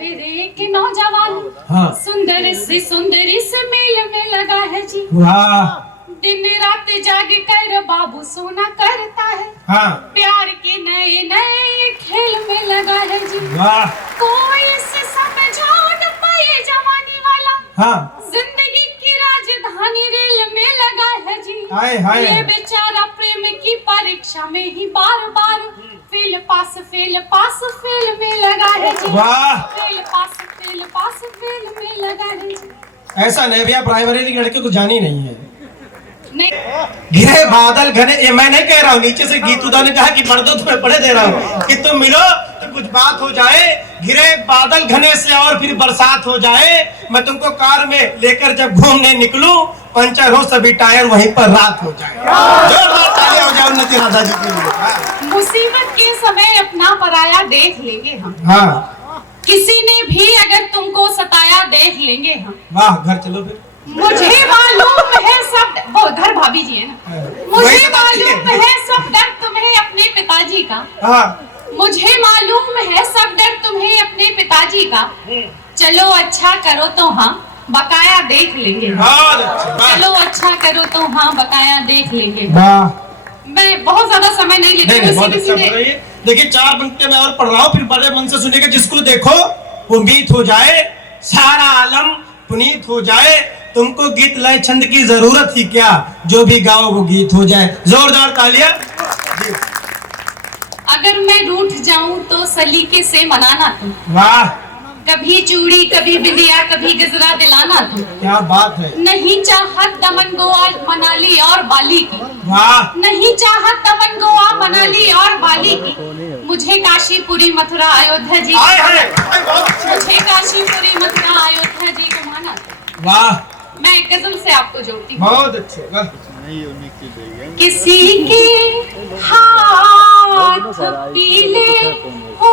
फिर एक नौजवान हाँ। सुंदर से मेल में लगा है जी। वाह। दिन रात जाग कर बाबू सोना करता है। हाँ। प्यार के नए नए खेल में लगा है जी। वाह। कोई इसे समझा न पाए जवानी वाला। हाँ। जिंदगी की राजधानी रेल में लगा है जी। हाय हाय। ये बेचारा प्रेम की परीक्षा में ही बार बार फेल पास में लगा है जी। वाह। फेल पास में लगा है जी। ऐसा नहीं भैया, प्राइमरी के लड़के को जानी नहीं है। नहीं। घिरे बादल घने, ये मैं नहीं कह रहा हूँ, नीचे से गीतुदा ने कहा कि पढ़ दो तो मैं पढ़े दे रहा हूँ कि तुम मिलो तो कुछ बात हो जाए। घिरे बादल घने से और फिर बरसात हो जाए, मैं तुमको कार में लेकर जब घूमने निकलूं, पंचर हो सभी टायर वहीं पर रात हो जाए। जोरदार तालियां हो जाए उन्नति राधा जी के लिए। मुसीबत के समय अपना पराया देख लेंगे हम। हाँ। किसी ने भी अगर तुमको सताया देख लेंगे हम। वाह। घर चलो फिर। मुझे मालूम है सब, वो घर भाभी जी है ना। मुझे मालूम है सब डर तुम्हें अपने पिताजी का। हाँ। मुझे मालूम है सब डर तुम्हें अपने पिताजी का। चलो अच्छा करो तो हाँ बकाया देख लेंगे। चलो अच्छा करो तो हाँ बकाया देख लेंगे। मैं बहुत ज्यादा समय नहीं लेती हूँ। देखिए 4 पंक्ति मैं और पढ़ रहा हूँ, फिर बड़े मन से सुनिएगा। जिसको देखो वो मीत हो जाए, सारा आलम पुनीत हो जाए। तुमको गीत लय छंद की जरूरत ही क्या, जो भी गाओ वो गीत हो जाए। जोरदार तालियां। अगर मैं रूठ जाऊं तो सलीके से मनाना तुम। वाह। कभी चूड़ी कभी बिंदिया कभी गजरा दिलाना तुम। क्या बात है। नहीं चाहत दमन गोवा मनाली और बाली की। वाह। नहीं चाहत दमन गोवा मनाली और बाली की। मुझे काशीपुरी मथुरा अयोध्या जी। मुझे काशीपुरी मथुरा अयोध्या जी को माना। वाह। मैं एक गजल से आपको जोड़ती हूँ। बहुत अच्छे। वाह। किसी के हाथ पीले हो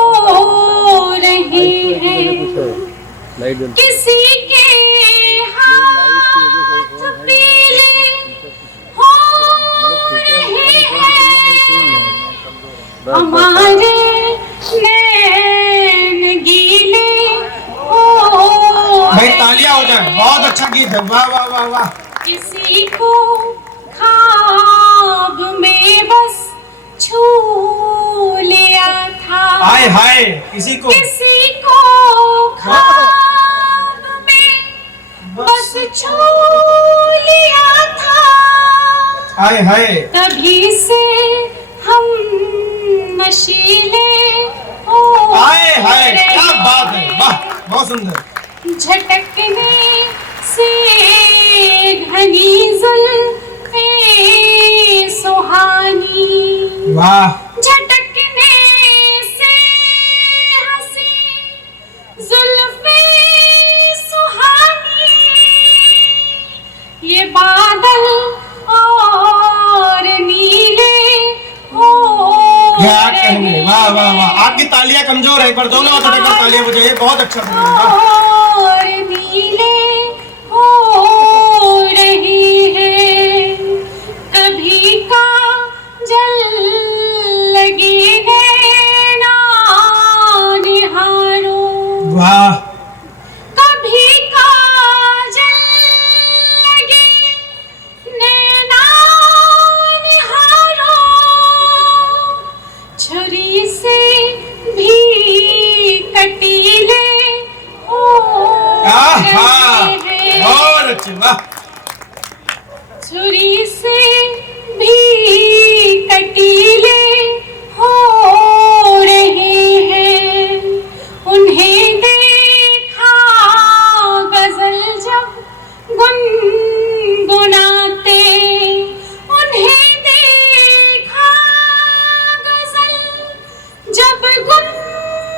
रहे हैं, किसी के हाथ पीले हो रहे हैं, हमारे नैन गीले हो। भाई तालियां हो जाए, बहुत अच्छा गीत है। वाह वाह वाह वाह। किसी को ख्वाब में बस छू लिया था। हाय हाय। किसी को ख्वाब में बस छू लिया था। हाय हाय। तभी से हम नशीले हो। हाय हाय। क्या बात है। वाह बहुत सुंदर। झटकने से घनी जुल्फे सुहानी। वाह। झटकने से हंसी जुल्फे सुहानी। ये बादल और नीले हो। क्या कहने। वाह वाह वाह। आपकी तालियां कमजोर है, एक बार दोनों हाथों से तालियां बजाइए। बहुत अच्छा था। नीले हो रही है, कभी काजल लगी नैना निहारो। वाह। कभी काजल लगी नैना निहारो। छुरी से भी कटीले बहुत अच्छे। वाह। छुरी से भी कटीले हो रहे हैं, उन्हें देखा गजल जब गुनगुनाते। उन्हें देखा गजल जब गुनगुनाते।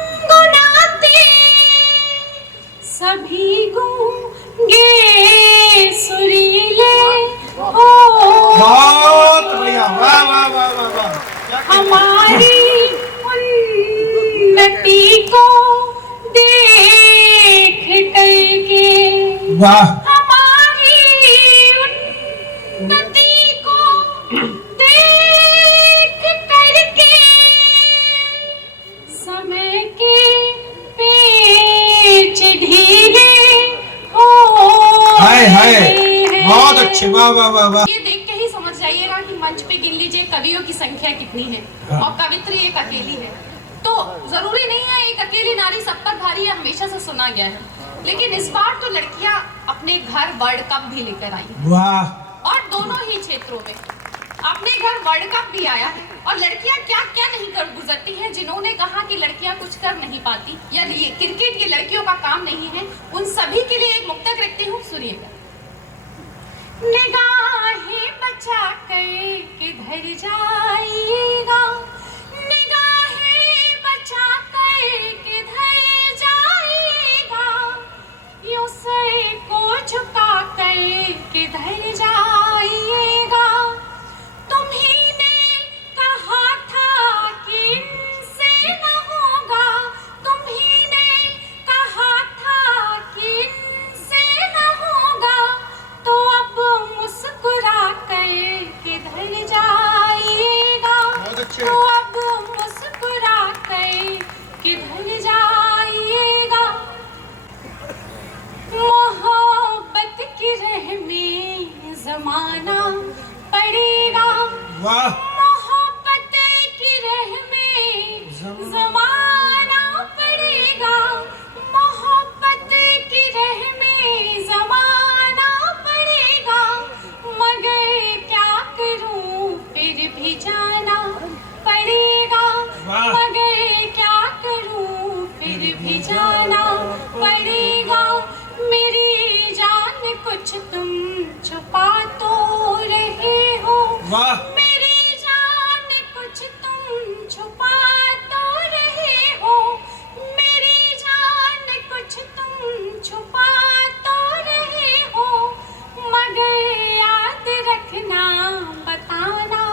सभी गूंगे सुरीले हो। बहुत बढ़िया। वाह वाह वाह वाह वाह। हमारी उन्नति को देख करके। वाह। हमारी उन्नति को देख करके समय के पेड़ बहुत अच्छे, वाह वाह वाह वाह। ये देख के ही समझ जाइएगा कि मंच पे गिन लीजिए कवियों की संख्या कितनी है और कवित्री एक अकेली है। तो जरूरी नहीं है एक अकेली नारी सब पर भारी है, हमेशा से सुना गया है, लेकिन इस बार तो लड़कियां अपने घर वर्ल्ड कप भी लेकर आई वाह। और दोनों ही क्षेत्रों में अपने घर वर्ल्ड कप भी आया है। और लड़कियां क्या क्या नहीं कर गुजरती हैं, जिन्होंने कहा कि लड़कियां कुछ कर नहीं पाती या ये क्रिकेट ये लड़कियों का काम नहीं है, उन सभी के लिए एक मुक्तक रखती हूँ, सुनिएगा। निगाहें बचा कर किधर जाइएगा, निगाहें बचा कर किधर जाइएगा, यूं सर को झुका कर किधर जाइएगा, तुम्ही ने कहा था कि इनसे न होगा, तुम्ही ने कहा था कि इनसे न होगा, तो अब मुस्कुरा कर किधर जाइएगा, तो अब मुस्कुरा कर किधर जाइएगा, मोहब्बत की राह में जमाना पड़ेगा, मोहब्बत की राह में जमाना पड़ेगा, मोहब्बत की राह में जमाना पड़ेगा, मगर क्या करूं फिर भी जाना पड़ेगा, मगर क्या करूं फिर भी जाना पड़ेगा, मेरी जान कुछ तुम छुपा तो रहे हो, मेरी जान कुछ तुम छुपा तो रहे हो, मेरी जान कुछ तुम छुपा तो रहे हो, मगर याद रखना बताना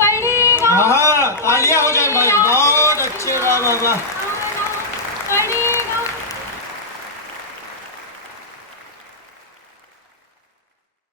पड़ेगा। तालियां हो जाए भाई, बहुत अच्छे, वाह वाह वाह।